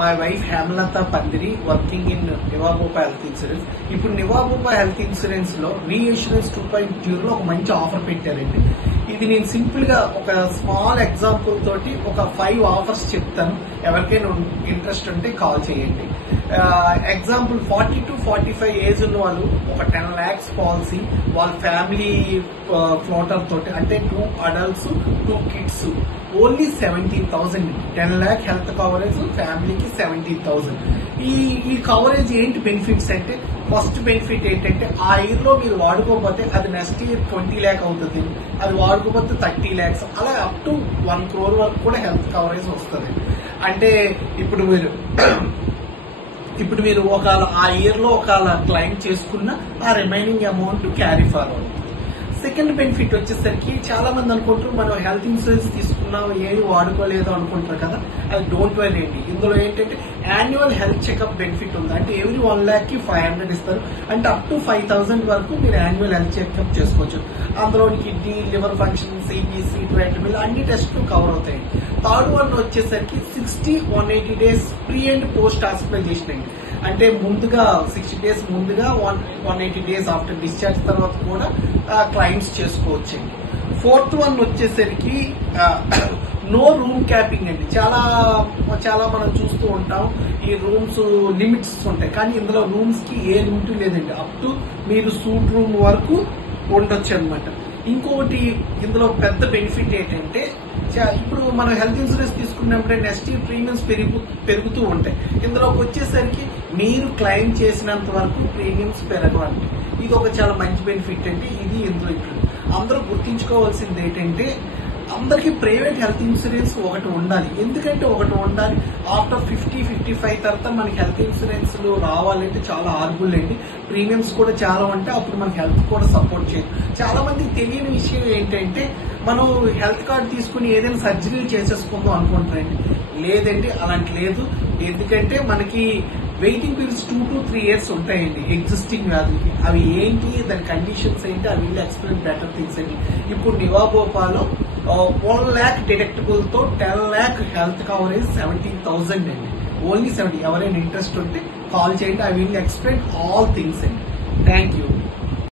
My wife Hemalatha పందిరి working in నివాబోపా health insurance. ఇప్పుడు నివాబోపా health insurance లో రీఇన్సూరెన్స్ 2.0 లో ఒక మంచి ఆఫర్ పెట్టారండి. ఇది నేను సింపుల్ గా ఒక స్మాల్ ఎగ్జాంపుల్ తోటి ఒక 5 ఆఫర్స్ చెప్తాను. ఎవరికైనా ఇంట్రెస్ట్ ఉంటే కాల్ చేయండి. ఎగ్జాంపుల్ 40 to 45 ఏజ్ ఉన్న వాళ్ళు ఒక 10 lakhs పాలసీ వాళ్ళ ఫ్యామిలీ ఫ్లోటర్ తోటి, అంటే 2 adults 2 kids, only 17,000. 10 lakh health coverage, ఫ్యామిలీకి 17,000. ఈ కవరేజ్ ఏంటి బెనిఫిట్స్ అంటే, ఫస్ట్ బెనిఫిట్ ఏంటంటే ఆ ఇయర్ లో మీరు వాడుకోకపోతే అది నెక్స్ట్ ఇయర్ 20 lakh అవుతుంది, అది వాడుకోకపోతే 30 lakhs, అలా అప్ టు 1 crore వరకు కూడా హెల్త్ కవరేజ్ వస్తుంది. అంటే ఇప్పుడు మీరు ఒక ఆ ఇయర్ లో ఒక క్లెయిమ్ చేసుకున్న ఆ remaining amount carry forward. Second benefit వచ్చేసరికి చాలా మంది అనుకుంటారు మనం హెల్త్ ఇన్సూరెన్స్ తీసుకున్నాం ఏమి వాడుకోలేదు అనుకుంటారు కదా, అది డోంట్ వరీ అండి. ఇందులో ఏంటంటే యాన్యువల్ హెల్త్ చెకప్ బెనిఫిట్ ఉంది. అంటే ఎవ్రీ 1 lakh కి 500 ఇస్తారు. అంటే అప్ టు 5,000 వరకు మీరు యాన్యువల్ హెల్త్ చెకప్ చేసుకోవచ్చు. అందులో కిడ్నీ, లివర్ ఫంక్షన్, సిబిసి, ట్రైటమిల్ అన్ని టెస్టులు కవర్ అవుతాయి. థర్డ్ వన్ వచ్చేసరికి 60-180 days pre and post hospitalisation అండి. అంటే ముందుగా 60 days ముందుగా 180 days ఆఫ్టర్ డిశ్చార్జ్ తర్వాత కూడా క్లైమ్స్ చేసుకోవచ్చు. ఫోర్త్ వన్ వచ్చేసరికి నో రూమ్ క్యాపింగ్ అండి. చాలా మనం చూస్తూ ఉంటాం ఈ రూమ్స్ లిమిట్స్ ఉంటాయి, కానీ ఇందులో రూమ్స్ కి ఏ లిమిట్ లేదండి. అప్ టు మీరు సూట్ రూమ్ వరకు ఉండొచ్చు అనమాట. ఇంకొకటి ఇందులో పెద్ద బెనిఫిట్ ఏంటంటే, ఇప్పుడు మనం హెల్త్ ఇన్సూరెన్స్ తీసుకున్నప్పుడే నెక్స్ట్ ఇయర్ ప్రీమియమ్స్ పెరుగుతూ ఉంటాయి. ఇందులోకి వచ్చేసరికి మీరు క్లెయిమ్ చేసినంత వరకు ప్రీమియమ్స్ పెరగవండి. ఇది ఒక చాలా మంచి బెనిఫిట్ అండి. ఇది ఇందులో అందరూ గుర్తించుకోవాల్సింది ఏంటంటే, అందరికి ప్రైవేట్ హెల్త్ ఇన్సూరెన్స్ ఒకటి ఉండాలి. ఎందుకంటే ఒకటి ఉండాలి. ఆఫ్టర్ 50-55 తర్వాత మనకి హెల్త్ ఇన్సూరెన్స్ రావాలంటే చాలా ఆర్గుల్ అండి. ప్రీమియమ్స్ కూడా చాలా ఉంటాయి. అప్పుడు మనకి హెల్త్ కూడా సపోర్ట్ చేయదు. చాలా మందికి తెలియని విషయం ఏంటంటే, మనం హెల్త్ కార్డు తీసుకుని ఏదైనా సర్జరీ చేసేసుకుందాం అనుకుంటారండి. లేదండి, అలాంటి లేదు. ఎందుకంటే మనకి వెయిటింగ్ పీరియడ్స్ 2 to 3 years ఉంటాయండి ఎగ్జిస్టింగ్ వ్యాధులకి. అవి ఏంటి, దాని కండిషన్స్ ఏంటి, అవి ఎక్స్ప్లెయిన్ బెటర్ థింగ్స్ అండి. ఇప్పుడు నివాబోపాలో 1 lakh డిడక్టబుల్ తో 10 lakh హెల్త్ కవరేజ్ 17,000 అండి. ఓన్లీ 70. ఎవరైనా ఇంట్రెస్ట్ ఉంటే కాల్ చేయండి. I will explain all things అండి. Thank you.